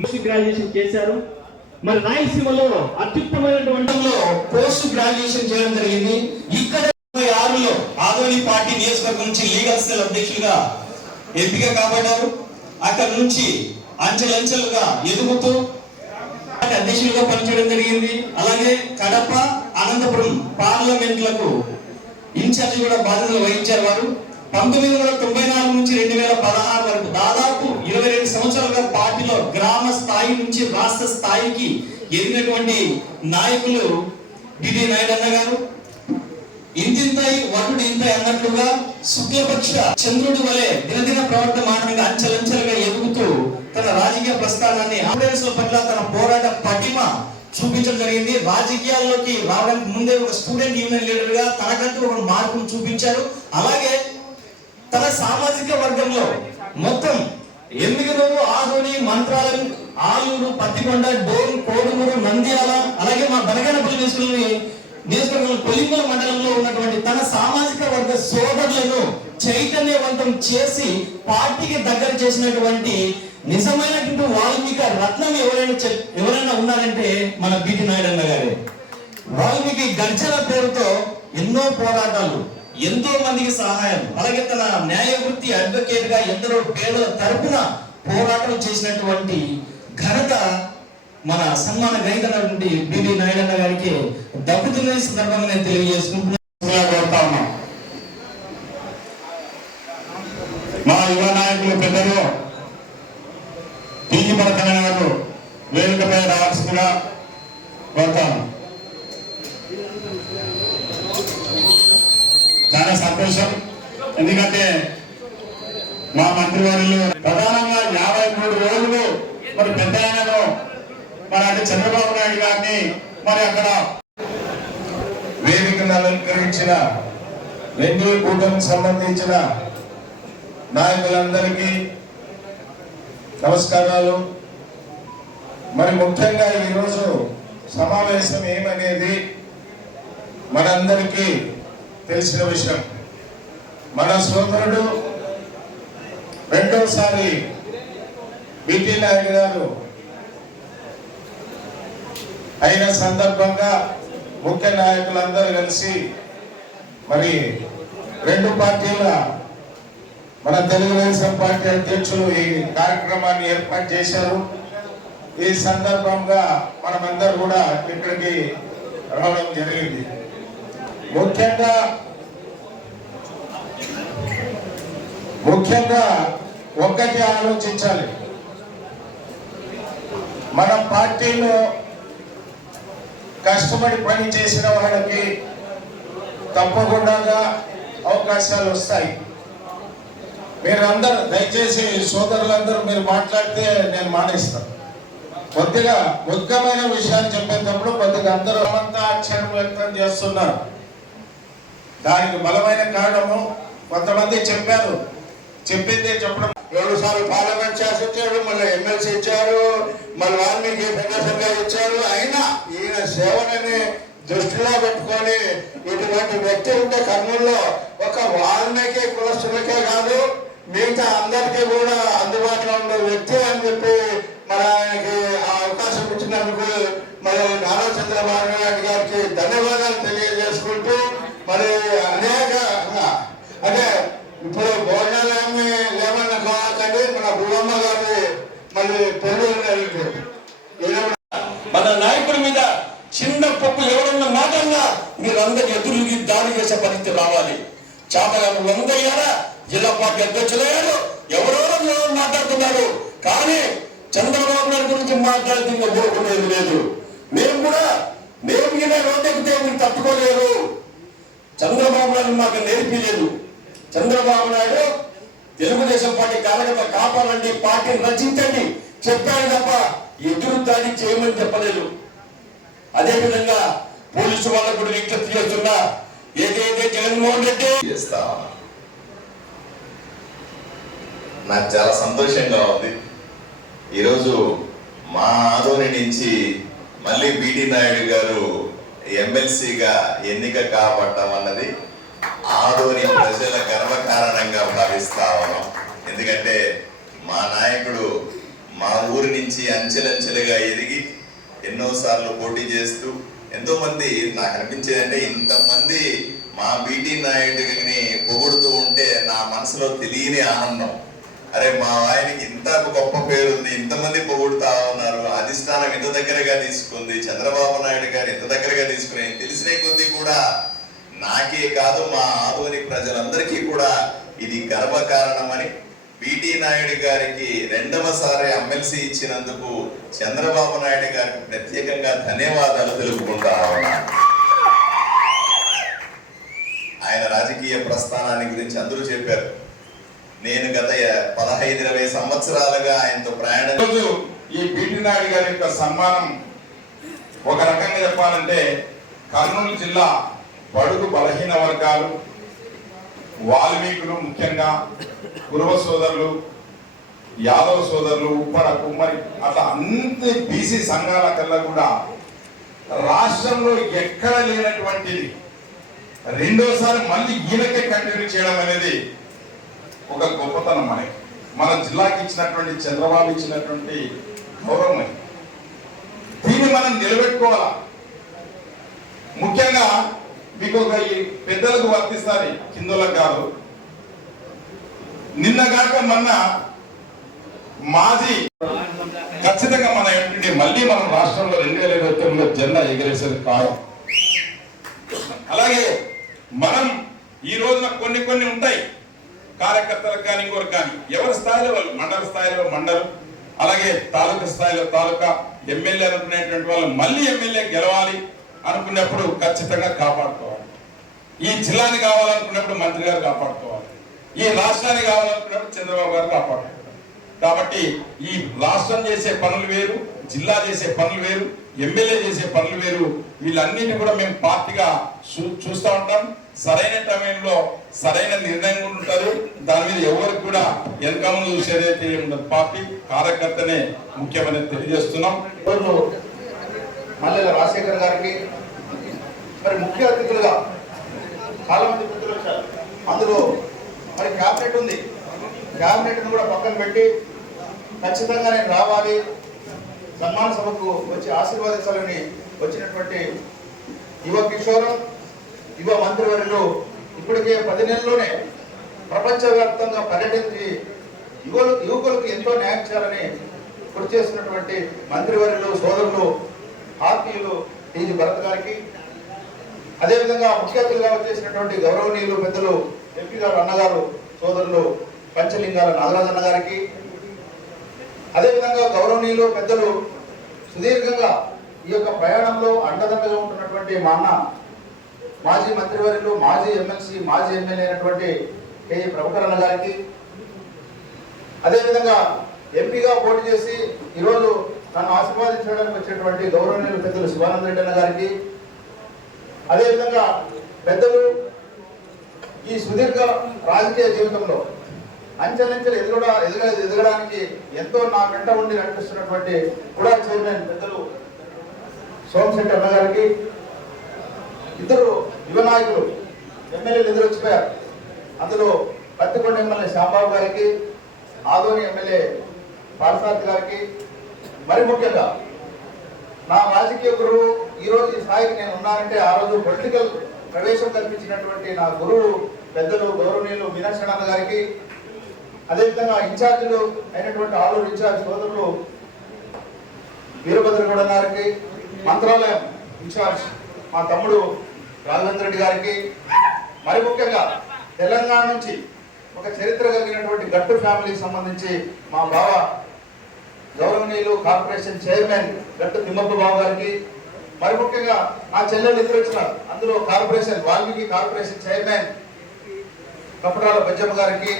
Post graduation చేశారు. మరి రాయలసీమలో అత్యుత్తమైనటువంటి పోస్ట్ గ్రాడ్యుయేషన్ చేయడం జరిగింది. ఇక్కడ ఆరులో ఆదోని పార్టీ నియోజకవర్గం నుంచి లీగల్ సెల్ అధ్యక్షులుగా ఎంపిక కాబడ్డారు. అక్కడ నుంచి అంచెలంచెలుగా ఎదుగుతూ అధ్యక్షులుగా పనిచేయడం జరిగింది. అలాగే కడప అనంతపురం పార్లమెంట్లకు ఇన్ఛార్జి కూడా బాధ్యతలు వహించారు వారు. పంతొమ్మిది వందల తొంభై నాలుగు నుంచి రెండు వేల పదహారు వరకు దాదాపు ఇరవై రెండు సంవత్సరాలుగా పార్టీలో గ్రామ స్థాయి నుంచి రాష్ట్ర స్థాయికి ఎదిగినటువంటి నాయకులు డిడి నాయుడన్న గారు. ఇంతింతై వటుడు ఇంత అన్నట్లుగా శుక్లపక్ష చంద్రుడి వలె దినదిన ప్రవర్తమానంగా అంచెలంచెలుగా ఎదుగుతూ తన రాజకీయ ప్రస్థానాన్ని ఆంబులెన్స్ పట్ల తన పోరాట పటిమ చూపించడం జరిగింది. రాజకీయాల్లోకి రావడానికి ముందే ఒక స్టూడెంట్ యూనియన్ లీడర్గా తనకంటూ ఒక మార్పును చూపించారు. అలాగే తన సామాజిక వర్గంలో మొత్తం ఎనిమిదిలో ఆదోని మంత్రాలయం ఆలూరు పత్తికొండ డోన్ కోడుమూరు నంద్యాల అలాగే మా బనగానపల్లి నియోజకవర్గంలో నియోజకవర్గంలో కొలింగల మండలంలో ఉన్నటువంటి తన సామాజిక వర్గ సోదరులను చైతన్యవంతం చేసి పార్టీకి దగ్గర చేసినటువంటి నిజమైనటువంటి వాల్మీక రత్నం ఎవరైనా చె- ఎవరైనా ఉన్నారంటే మన బీటి నాయుడన్న గారే. వాల్మీకి గర్జన పేరుతో ఎన్నో పోరాటాలు ఎంతో మందికి సహాయం. అలాగే తన న్యాయ వృత్తి అడ్వకేట్గా ఎందరో పేదల తరపున పోరాటం చేసినటువంటి ఘనత మన సన్మాన గ్రహీతటువంటి బిబి నాయుడన్న గారికి దక్కుతున్న సందర్భంగా నేను తెలియజేసుకుంటున్నా. కోరుతా ఉన్నాం. మా యువ నాయకులు పెద్దలు పీజీ పడకన గారు వేదికపై రావాల్సిందిగా కోరుతాను చాలా సంతోషం. ఎందుకంటే మా మంత్రివర్యులు ప్రధానంగా యాభై మూడు రోజులు మరి పెద్ద ఆయనను మరి అంటే చంద్రబాబు నాయుడు గారిని మరి అక్కడ వేదికను అలంకరించిన ఎన్డీఏ కూటమికి సంబంధించిన నాయకులందరికీ నమస్కారాలు. మరి ముఖ్యంగా ఈరోజు సమావేశం ఏమనేది మనందరికీ తెలిసిన విషయం. మన సోదరుడు రెండోసారి బిటి నాయుడు గారు అయిన సందర్భంగా ముఖ్య నాయకులందరూ కలిసి మరి రెండు పార్టీల మన తెలుగుదేశం పార్టీ అధ్యక్షులు ఈ కార్యక్రమాన్ని ఏర్పాటు చేశారు. ఈ సందర్భంగా మనమందరూ కూడా ఇక్కడికి రావడం జరిగింది. ముఖ్యంగా ముఖ్యంగా ఒక్కటి ఆలోచించాలి. మన పార్టీలో కష్టపడి పని చేసిన వాళ్ళకి తప్పకుండా అవకాశాలు వస్తాయి. మీరందరూ దయచేసి సోదరులందరూ మీరు మాట్లాడితే నేను మానేస్తాను. కొద్దిగా ముఖ్యమైన విషయాలు చెప్పేటప్పుడు కొద్దిగా అందరూ అంతా అక్షరం వ్యక్తం చేస్తున్నారు. దానికి బలమైన కారణము కొంతమంది చెప్పారు. చెప్పింది చెప్పడం. రెండు సార్లు పార్లమెంట్ చేసి వచ్చాడు మళ్ళీ ఎమ్మెల్సీ ఇచ్చారు మళ్ళీ వాల్మీకి ప్రకాశంగా ఇచ్చారు. అయినా ఈయన సేవలని దృష్టిలో పెట్టుకొని ఇటువంటి వ్యక్తి ఉంటే కర్నూలులో ఒక వాల్మీకి కులస్తులకే కాదు మిగతా అందరికీ కూడా అందుబాటులో ఉండే వ్యక్తి అని చెప్పి మరి ఆయనకి ఆ అవకాశం ఇచ్చినందుకు మరి నారా చంద్రబాబు నాయుడు గారికి ధన్యవాదాలు తెలియజేసుకుంటూ మరి అనేక అంటే ఇప్పుడు భోజనాలు ఏమి లేవన్న కావాలంటే మన భూమమ్మ గారి మళ్ళీ పెరుగు మన నాయకుడి మీద చిన్న పప్పు ఎవరన్నా మాటన్నా మీరందరూ ఎదురు దాడి చేసే పరిస్థితి రావాలి. చాపగారు వందయ్యారా? జిల్లా పార్టీ అధ్యక్షులయ్యారు ఎవరో? మాట్లాడుతున్నారు. కానీ చంద్రబాబు నాయుడు గురించి మాట్లాడుతున్న కోరుకునేది లేదు మేము కూడా మేము ఇలా రోడ్డెక్కితే మీరు తట్టుకోలేరు చంద్రబాబు నాయుడు మాకు నేర్పిలేదు చంద్రబాబు నాయుడు తెలుగుదేశం పార్టీ కార్యకర్త కాపాడండి పార్టీని రచించండి చెప్పాడు తప్ప ఎదురు దాడి చేయమని చెప్పలేదు. అదే విధంగా పోలీసు వాళ్ళకు కూడా విజ్ఞప్తి చేస్తున్నా ఏదైతే జగన్మోహన్ రెడ్డి చేస్తా. నాకు చాలా సంతోషంగా ఉంది. ఈరోజు మా ఆదోని నుంచి మళ్ళీ బిడి నాయుడు గారు ఎమ్మెల్సీగా ఎన్నిక కాబట్టం అన్నది ఆదోని ప్రజల గర్వకారణంగా భావిస్తా ఉన్నాం ఎందుకంటే మా నాయకుడు మా ఊరి నుంచి అంచెలంచెలుగా ఎదిగి ఎన్నోసార్లు పోటీ చేస్తూ ఎంతో మంది నాకు అనిపించేది అంటే ఇంతమంది మా బీటీ నాయుడిని పొగుడుతూ ఉంటే నా మనసులో తెలియని ఆనందం. అరే మా ఆయనకి ఇంత గొప్ప పేరు ఉంది ఇంతమంది పొగుడుతా ఉన్నారు అధిష్టానం ఇంత దగ్గరగా తీసుకుంది చంద్రబాబు నాయుడు గారు ఇంత దగ్గరగా తీసుకుని తెలిసిన కొద్దీ కూడా నాకే కాదు మా ఆధుని ప్రజలందరికీ కూడా ఇది గర్వకారణమని బిటి నాయుడు గారికి రెండవసారి ఎమ్మెల్సీ ఇచ్చినందుకు చంద్రబాబు నాయుడు గారికి ప్రత్యేకంగా ధన్యవాదాలు తెలుపుకుంటా ఉన్నాను ఆయన రాజకీయ ప్రస్థానాన్ని గురించి అందరూ చెప్పారు. నేను గత పదహైదు ఇరవై సంవత్సరాలుగా ఆయనతో ప్రయాణం ఈ బీటీ నాయుడు గారి యొక్క సన్మానం ఒక రకంగా చెప్పాలంటే కర్నూలు జిల్లా బడుగు బలహీన వర్గాలు వాల్మీకులు ముఖ్యంగా కురువ సోదరులు యాదవ సోదరులు ఉప్పడ కుమ్మరి అట్లా అన్ని బీసీ సంఘాల కల్లా కూడా రాష్ట్రంలో ఎక్కడ లేనటువంటిది రెండోసారి మళ్ళీ ఈయనకే కంటిన్యూ చేయడం అనేది ఒక గొప్పతనం మనకి. మన జిల్లాకి ఇచ్చినటువంటి చంద్రబాబు ఇచ్చినటువంటి గౌరవం దీన్ని మనం నిలబెట్టుకోవాలా? ముఖ్యంగా మీకు ఒక ఈ పెద్దలకు వర్తిస్తారు కిందలకు కాదు. నిన్నగాక మొన్న మాజీ ఖచ్చితంగా మన ఏంటంటే మళ్ళీ మనం రాష్ట్రంలో రెండు వేల ఇరవై తొమ్మిదిలో జెండా ఎగిరేసేది కాదు. అలాగే మనం ఈ రోజున కొన్ని కొన్ని ఉంటాయి. కార్యకర్తలకు కానీ ఇంకొకరు కానీ. ఎవరి స్థాయిలో వాళ్ళు? మండల స్థాయిలో మండలం. అలాగే తాలూకా స్థాయిలో తాలూకా ఎమ్మెల్యే అనుకునేటువంటి వాళ్ళు మళ్ళీ ఎమ్మెల్యే గెలవాలి అనుకున్నప్పుడు ఖచ్చితంగా కాపాడుకోవాలి. ఈ జిల్లాని కావాలనుకున్నప్పుడు మంత్రి గారు కాపాడుకోవాలి. ఈ రాష్ట్రాన్ని కావాలనుకున్నప్పుడు చంద్రబాబు గారు కాపాడుకోవాలి. కాబట్టి ఈ రాష్ట్రం చేసే పనులు వేరు జిల్లా చేసే పనులు వేరు ఎమ్మెల్యే చేసే పనులు వేరు వీళ్ళన్నిటిని కూడా మేము పార్టీగా చూ- చూస్తూ ఉంటాం. సరైన టైంలో సరైన నిర్ణయం కూడా ఉంటుంది. దాని మీద ఎవరికి కూడా వెనక ముందు చూసేదైతే ఉండదు పార్టీ కార్యకర్తనే ముఖ్యమని తెలియజేస్తున్నాం. మల్లెల రాజశేఖర్ గారికి మరి ముఖ్య అతిథులుగా చాలా మంది పెద్దలు వచ్చారు. అందులో మరి క్యాబినెట్ ఉంది. క్యాబినెట్ను కూడా పక్కన పెట్టి ఖచ్చితంగా నేను రావాలి. సన్మాన సభకు వచ్చి ఆశీర్వాదించాలని వచ్చినటువంటి యువ కిషోరం యువ మంత్రివర్యులు ఇప్పటికే పది నెలల్లోనే ప్రపంచవ్యాప్తంగా పర్యటించి యువలు యువకులకు ఎంతో న్యాయం చేయాలని కృషి చేసినటువంటి మంత్రివర్యులు సోదరులు ఆత్మీయులు టీజీ భరత్ గారికి అదేవిధంగా ముఖ్య అతిథిగా వచ్చేసినటువంటి గౌరవనీయులు పెద్దలు ఎంపీ గారు అన్నగారు సోదరులు పంచలింగాల నాగరాజన్న గారికి అదేవిధంగా గౌరవనీయులు పెద్దలు సుదీర్ఘంగా ఈ యొక్క ప్రయాణంలో అండదండగా ఉంటున్నటువంటి మా అన్న మాజీ మంత్రివర్యులు మాజీ ఎమ్మెల్సీ మాజీ ఎమ్మెల్యే అయినటువంటి కేఈ అన్న గారికి అదేవిధంగా ఎంపీగా పోటీ చేసి ఈరోజు నన్ను ఆశీర్వాదించడానికి వచ్చినటువంటి గౌరవనీయులు పెద్దలు శివానంద రెడ్డి అన్న గారికి అదేవిధంగా పెద్దలు ఈ సుదీర్ఘ రాజకీయ జీవితంలో అంచెలంచెలు ఎదుగుడ ఎదుగ ఎదగడానికి ఎంతో నా వెంట ఉండి నడిపిస్తున్నటువంటి కూడా చైర్మన్ పెద్దలు సోమశెట్టి అన్న గారికి ఇద్దరు యువ నాయకులు ఎమ్మెల్యేలు ఎదురు వచ్చిపోయారు. అందులో పత్తికొండ ఎమ్మెల్యే శ్యాంబాబు గారికి ఆదోని ఎమ్మెల్యే పాలసారథి గారికి మరి ముఖ్యంగా నా రాజకీయ గురువు ఈ రోజు ఈ స్థాయికి నేను ఉన్నానంటే ఆ రోజు పొలిటికల్ ప్రవేశం కల్పించినటువంటి నా గురువు పెద్దలు గౌరవనీయులు మీనాక్షణ గారికి అదేవిధంగా ఇన్ఛార్జీలు అయినటువంటి ఆలూరు ఇన్ఛార్జ్ సోదరులు వీరభద్రగౌడ గారికి మంత్రాలయం ఇన్ఛార్జ్ మా తమ్ముడు రాఘవేంద్ర రెడ్డి గారికి మరి ముఖ్యంగా తెలంగాణ నుంచి ఒక చరిత్ర కలిగినటువంటి గట్టు ఫ్యామిలీకి సంబంధించి మా బావ గౌరవనీయులు కార్పొరేషన్ చైర్మన్ గట్టు తిమ్మప్ప బాబు గారికి మరి ముఖ్యంగా నా చెల్లెలు ఇద్దరు వచ్చినారు. అందులో corporation Valmiki corporation chairman Kapatala Bajjamma గారికి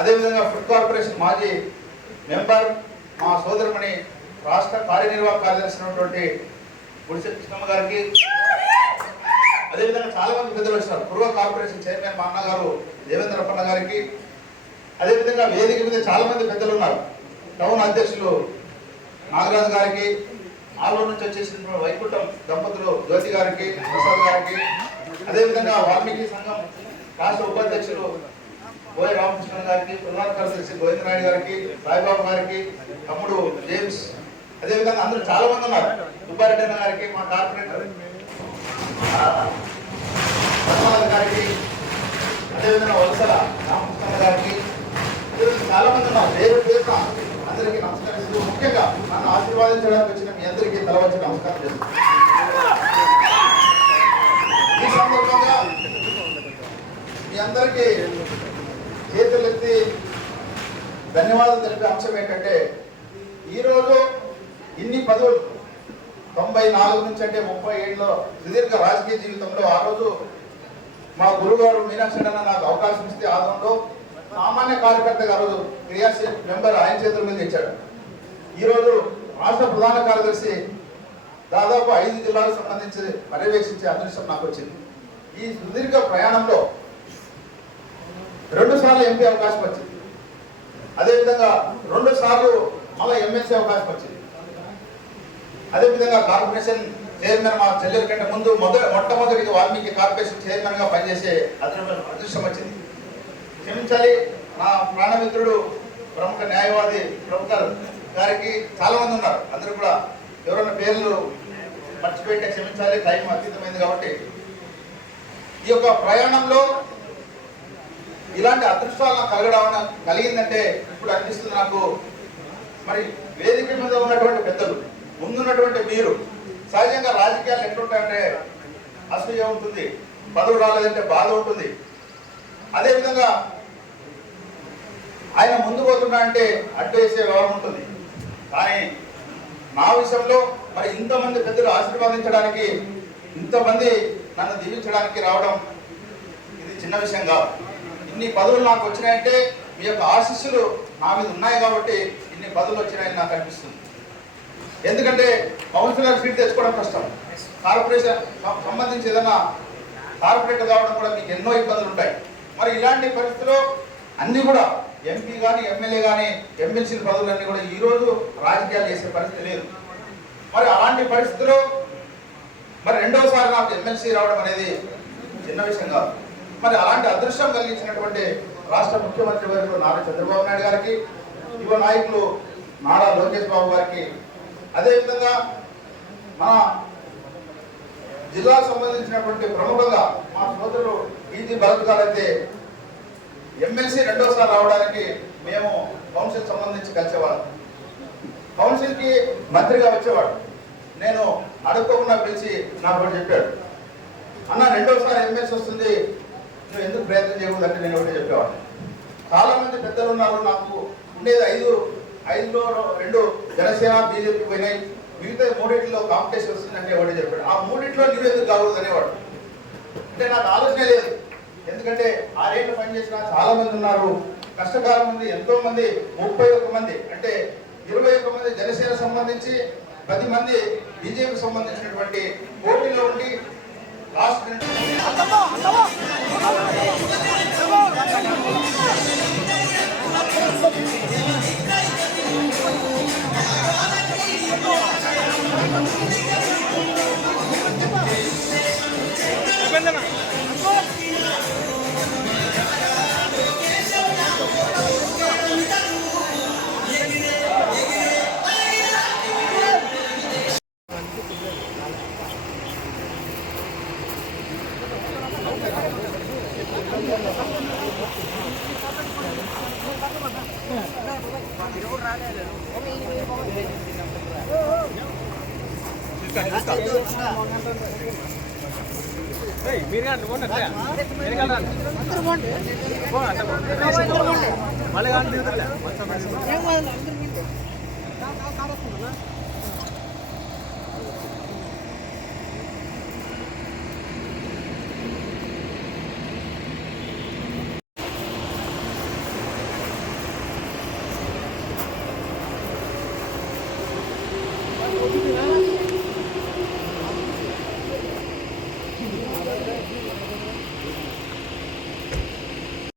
అదేవిధంగా ఫుడ్ కార్పొరేషన్ మాజీ మెంబర్ మా సోదరుమణి రాష్ట్ర కార్యనిర్వాహక కార్యదర్శి అయినటువంటి గుడిసె కృష్ణమ్మ గారికి అదేవిధంగా చాలా మంది పెద్దలు వచ్చినారు. పూర్వ కార్పొరేషన్ చైర్మన్ మా అన్నగారు దేవేంద్రప్పన్న గారికి అదేవిధంగా వేదిక మీద చాలా మంది పెద్దలు ఉన్నారు. టౌన్ అధ్యక్షులు నాగరాజు గారికి ఆలూరు నుంచి వచ్చేసిన వైకుంఠం దంపతులు జ్యోతి గారికి ప్రసాద్ గారికి అదేవిధంగా వాల్మీకి సంఘం రాష్ట్ర ఉపాధ్యక్షులు బోయ రామకృష్ణ గారికి ప్రధాన కార్యదర్శి గోవిందనాయుడు గారికి సాయిబాబు గారికి తమ్ముడు జేమ్స్ అదేవిధంగా అందరూ చాలా మంది ఉన్నారు. సుబ్బారెడ్డి అన్న గారికి మా కార్పొరేటర్ గారికి అదేవిధంగా వలసల రామకృష్ణ గారికి చాలా మంది ఉన్నారు. పేరు పేరున అందరికీ నమస్కరిస్తూ ముఖ్యంగా నన్ను ఆశీర్వాదించడానికి వచ్చిన మీ అందరికీ తల నమస్కారం చేస్తున్నాను ఈ సందర్భంగా మీ అందరికీ చేతులెత్తి ధన్యవాదాలు తెలిపే అంశం ఏంటంటే ఈరోజు ఇన్ని పదవులు తొంభై నాలుగు నుంచి అంటే ముప్పై ఏడులో సుదీర్ఘ రాజకీయ జీవితంలో ఆ రోజు మా గురుగారు మీనాక్షి అన్న నాకు అవకాశం ఇస్తే ఆదంలో సామాన్య కార్యకర్తగా రోజు క్రియాశీల మెంబర్ ఆయన చేతుల మీద ఇచ్చాడు. ఈరోజు రాష్ట్ర ప్రధాన కార్యదర్శి దాదాపు ఐదు జిల్లాలకు సంబంధించి పర్యవేక్షించే అదృష్టం నాకు వచ్చింది. ఈ సుదీర్ఘ ప్రయాణంలో రెండు సార్లు ఎంపీ అవకాశం వచ్చింది. అదేవిధంగా రెండు సార్లు మళ్ళీ ఎమ్మెల్సీ అవకాశం వచ్చింది. అదేవిధంగా కార్పొరేషన్ చైర్మన్ మా చెల్లెల కంటే ముందు మొదటి మొట్టమొదటి వాల్మీకి కార్పొరేషన్ చైర్మన్గా పనిచేసే అదృష్టం వచ్చింది. క్షమించాలి నా ప్రాణమిత్రుడు ప్రముఖ న్యాయవాది ప్రముఖ గారికి చాలా మంది ఉన్నారు. అందరూ కూడా ఎవరైనా పేర్లు మర్చిపోయింటే క్షమించాలి టైం అతీతమైంది కాబట్టి. ఈ యొక్క ప్రయాణంలో ఇలాంటి అదృష్టాలు నాకు కలగడం కలిగిందంటే ఇప్పుడు అనిపిస్తుంది నాకు. మరి వేదిక మీద ఉన్నటువంటి పెద్దలు ముందున్నటువంటి మీరు సహజంగా రాజకీయాలు ఎట్లుంటాయంటే అసూయ ఉంటుంది పదవి రాలేదంటే బాధ ఉంటుంది. అదేవిధంగా ఆయన ముందు పోతున్నా అంటే అడ్డు వేసే వ్యవహారం ఉంటుంది. కానీ నా విషయంలో మరి ఇంతమంది పెద్దలు ఆశీర్వాదించడానికి ఇంతమంది నన్ను దీవించడానికి రావడం ఇది చిన్న విషయం కాదు. ఇన్ని పదవులు నాకు వచ్చినాయంటే మీ యొక్క ఆశీస్సులు నా మీద ఉన్నాయి కాబట్టి ఇన్ని పదవులు వచ్చినాయని నాకు అనిపిస్తుంది. ఎందుకంటే కౌన్సిలర్ సీట్ తెచ్చుకోవడం కష్టం. కార్పొరేషన్ సంబంధించి ఏదైనా కార్పొరేటర్ కావడం కూడా మీకు ఎన్నో ఇబ్బందులు ఉంటాయి. మరి ఇలాంటి పరిస్థితుల్లో అన్ని కూడా ఎంపీ కానీ ఎమ్మెల్యే కానీ ఎమ్మెల్సీ పదవులన్నీ కూడా ఈరోజు రాజకీయాలు చేసే పరిస్థితి లేదు. మరి అలాంటి పరిస్థితులు మరి రెండోసారి నాకు ఎమ్మెల్సీ రావడం అనేది చిన్న విషయం కాదు. మరి అలాంటి అదృష్టం కలిగించినటువంటి రాష్ట్ర ముఖ్యమంత్రి వర్యులు నారా చంద్రబాబు నాయుడు గారికి యువ నాయకులు నారా లోకేష్ బాబు గారికి. అదేవిధంగా మన జిల్లాకు సంబంధించినటువంటి ప్రముఖంగా మా సోదరులు ఈజీ భరత్ గారు అయితే ఎమ్మెల్సీ రెండోసారి రావడానికి మేము కౌన్సిల్ సంబంధించి కలిసేవాళ్ళం. కౌన్సిల్కి మంత్రిగా వచ్చేవాడు నేను అడుక్కోకుండా పిలిచి నాకు చెప్పాడు. అన్న రెండోసారి ఎంఎస్ వస్తుంది. నువ్వు ఎందుకు ప్రయత్నం చేయకూడదంటే నేను ఒకటి చెప్పేవాడు చాలా మంది పెద్దలు ఉన్నారు నాకు. ఉండేది ఐదు ఐదులో రెండు జనసేన బీజేపీ పోయినాయి. మిగతా మూడింటిలో కాంపిటీషన్ వస్తుందంటే ఒకటి చెప్పాడు. ఆ మూడింటిలో నువ్వు ఎందుకు కాకూడదు అనేవాడు. అంటే నాకు ఆలోచన లేదు. ఎందుకంటే ఆరేళ్ళు పనిచేసిన చాలా మంది ఉన్నారు. కష్టకాలం ఉంది. ఎంతో మంది ముప్పై ఒక్క మంది అంటే ఇరవై ఒక్క మంది జనసేన సంబంధించి పది మంది బీజేపీ సంబంధించినటువంటి పోటీలో ఉండి లాస్ట్ ఆ